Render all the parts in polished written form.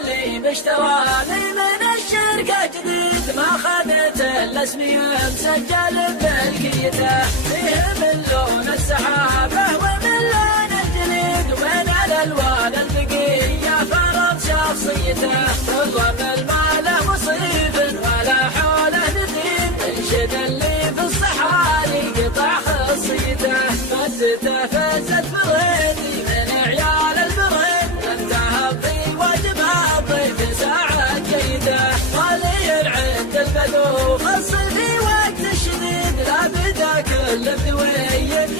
اللي باشتراني من الشركة جديد، ما خذت الا اسمي مسجل بملكيته، فيه من لون السحابة ومن لون الجليد، وين على الوان البقية فرض شخصيته، نظم المال مصيف ولا حوله نثيم، انشد اللي في الصحاري قطع خصيته، مدته فزت بريدي من عيال البريد، انتهى الضي واجب الضيف ساعة جيده، ولي العد البدو خص في وقت الشديد، لا بدا كل بدوي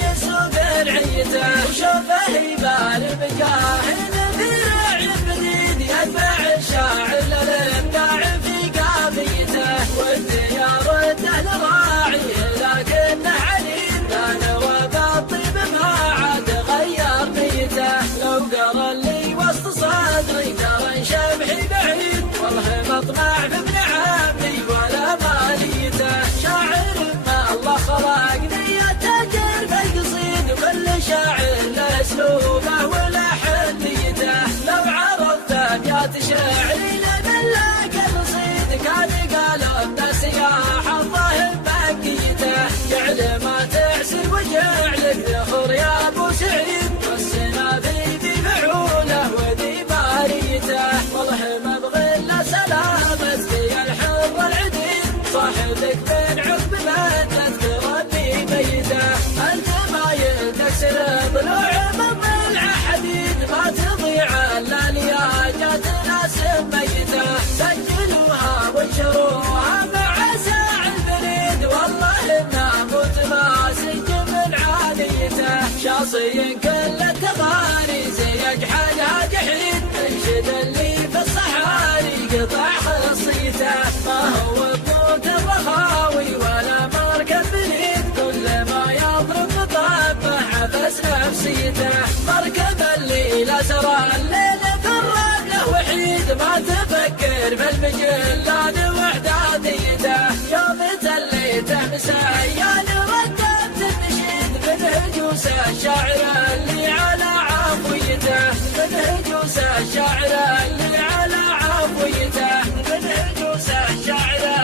يسوق رعيته، وشوفه يبال بجاه ذراع جديد، يتبع الشاعر للابداع في قافيته، والديار الدهل راعي لكنه عليم، لا نوى بالطيب ما عاد غير نيته، لو قرا اللي وسط صدري ترى شبحي بعيد، والله مطمع في ابن عمي ولا ماليته، شاعر ما الله خلق نيته تاجر في القصيد، وكل شاعر له اسلوبه ولا حنيته، لو عرضت ابيات شعري لملاك الرصيد، كان قالوا الناس يا حظه بمكيته، جعل ما تعسر وجعلك ذخر يا ابو سعيد، والسنا في فعوله وذي باريته، والله ما ابغي الا سلامتك يا الحر العديد، صاحبك بين عقب ما تذكر ربي ميته، انت ما يتكسر ضلوع من ضلع حديد، ما تضيع الا لياجات ناس ميته، سجلوها وانشروها مع ساع البريد، والله الناموت ماسك من عاليته، شاصي كل التغاريز يجحدها جحيد، انشد اللي في الصحاري قطع خصيته، ما هو بموت الرخاوي ولا مركب بليد، كل ما يضرب بطبه عفس نفسيته، مركب اللي لا سرى الليل في الرمله وحيد، ما تفكر في المجلان وحدانيته، يوم تليته مسيان ردت النشيد، من هجوس الشاعر اللي على عفويته، من هجوس الشاعر اللي على عفويته، من هجوس الشاعر